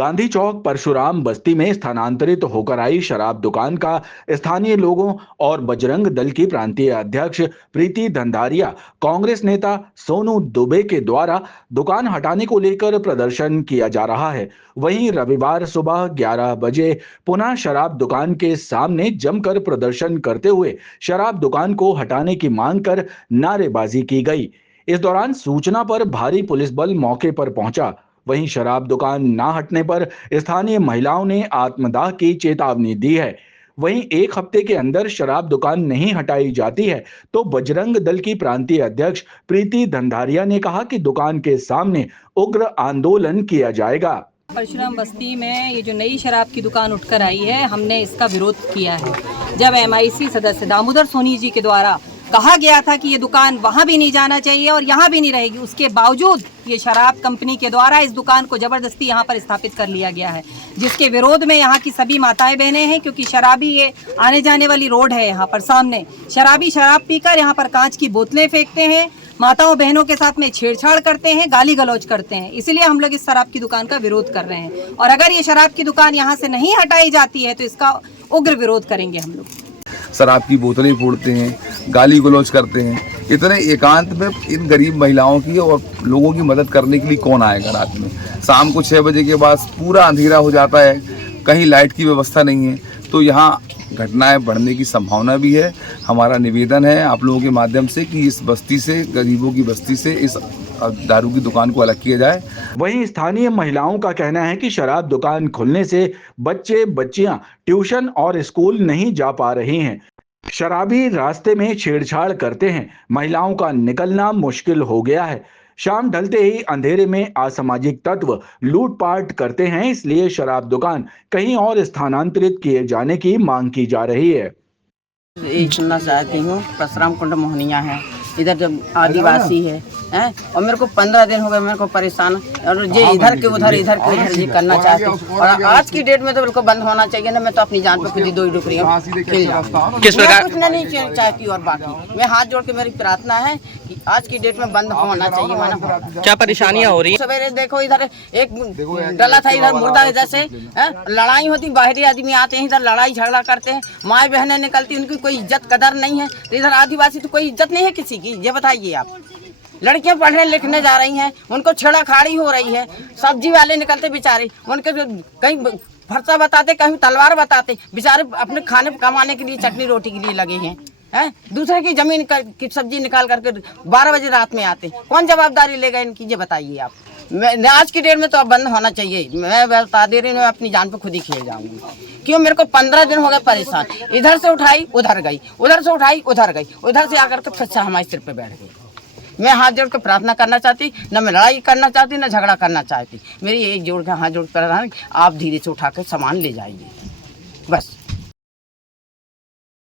गांधी चौक परशुराम बस्ती में स्थानांतरित होकर आई शराब दुकान का स्थानीय लोगों और बजरंग दल की प्रांतीय अध्यक्ष प्रीति धंधारिया, कांग्रेस नेता सोनू दुबे के द्वारा दुकान हटाने को लेकर प्रदर्शन किया जा रहा है। वहीं रविवार सुबह 11 बजे पुनः शराब दुकान के सामने जमकर प्रदर्शन करते हुए शराब दुकान को हटाने की मांग कर नारेबाजी की गई। इस दौरान सूचना पर भारी पुलिस बल मौके पर पहुंचा। वहीं शराब दुकान ना हटने पर स्थानीय महिलाओं ने आत्मदाह की चेतावनी दी है। वहीं एक हफ्ते के अंदर शराब दुकान नहीं हटाई जाती है तो बजरंग दल की प्रांतीय अध्यक्ष प्रीति धंधारिया ने कहा कि दुकान के सामने उग्र आंदोलन किया जाएगा। परशुराम बस्ती में ये जो नई शराब की दुकान उठकर आई है, हमने इसका विरोध किया है। जब MIC सदस्य दामोदर सोनी जी के द्वारा कहा गया था कि ये दुकान वहाँ भी नहीं जाना चाहिए और यहाँ भी नहीं रहेगी, उसके बावजूद ये शराब कंपनी के द्वारा इस दुकान को जबरदस्ती यहाँ पर स्थापित कर लिया गया है, जिसके विरोध में यहाँ की सभी माताएं बहनें हैं। क्योंकि शराबी ये आने जाने वाली रोड है, यहाँ पर सामने शराबी शराब पीकर यहाँ पर कांच की बोतलें फेंकते हैं, माताओं बहनों के साथ में छेड़छाड़ करते हैं, गाली गलौज करते हैं। इसलिए हम लोग इस शराब की दुकान का विरोध कर रहे हैं और अगर ये शराब की दुकान यहाँ से नहीं हटाई जाती है तो इसका उग्र विरोध करेंगे हम लोग। शराब की बोतलें फोड़ते हैं, गाली गलौज करते हैं। इतने एकांत में इन गरीब महिलाओं की और लोगों की मदद करने के लिए कौन आएगा रात में? शाम को 6 बजे के बाद पूरा अंधेरा हो जाता है, कहीं लाइट की व्यवस्था नहीं है, तो यहाँ घटनाएं बढ़ने की संभावना भी है। हमारा निवेदन है आप लोगों के माध्यम से कि इस बस्ती से, गरीबों की बस्ती से इस दारू की दुकान को अलग किया जाए। वहीं स्थानीय महिलाओं का कहना है कि शराब दुकान खुलने से बच्चे बच्चियां ट्यूशन और स्कूल नहीं जा पा रही हैं। शराबी रास्ते में छेड़छाड़ करते हैं, महिलाओं का निकलना मुश्किल हो गया है। शाम ढलते ही अंधेरे में असामाजिक तत्व लूटपाट करते हैं, इसलिए शराब दुकान कहीं और स्थानांतरित किए जाने की मांग की जा रही है। सुनना चाहती हूँ, परशुराम कुंड मोहनिया है, इधर जब आदिवासी है और मेरे को 15 दिन हो गए मेरे को परेशान, और ये इधर के उधर ये करना चाहती हूँ। और आज की डेट में तो बिल्कुल बंद होना चाहिए ना। मैं तो अपनी जान पर खुद ही 2 ही रुपये किस प्रकार कुछ नहीं चाहती। और बाकी मैं हाथ जोड़ के मेरी प्रार्थना है कि आज की डेट में बंद होना चाहिए। माना क्या परेशानियाँ हो रही? सवेरे देखो इधर एक डला था, इधर मुर्दा जैसे लड़ाई होती, बाहरी आदमी आते हैं, इधर लड़ाई झगड़ा करते हैं, माए बहनें निकलती, उनकी कोई इज्जत कदर नहीं है। तो इधर आदिवासी तो कोई इज्जत नहीं है किसी की, ये बताइए आप। लड़कियां पढ़ने लिखने जा रही हैं, उनको छेड़ाखाड़ी हो रही है। सब्जी वाले निकलते बेचारे, उनके कहीं भरसा बताते, कहीं तलवार बताते, बेचारे अपने खाने कमाने के लिए, चटनी रोटी के लिए लगे हैं। दूसरे की जमीन की सब्जी निकाल करके 12 बजे रात में आते। कौन जवाबदारी लेगा इनकी, ये बताइए आप। आज की डेट में तो अब बंद होना चाहिए। मैं बता दे रही हूँ, मैं अपनी जान पे खुद ही खेल जाऊंगी। क्यों? मेरे को 15 दिन हो गए परेशान। इधर से उठाई उधर गई, उधर से उठाई उधर गई, उधर से आकर के फिर हमारे सिर पे बैठ गई। मैं हाथ जोड़ कर प्रार्थना करना चाहती, न मैं लड़ाई करना चाहती, न झगड़ा करना चाहती। मेरी एक जोड़ के हाथ जोड़ कर आप धीरे से उठा कर सामान ले जाइए, बस।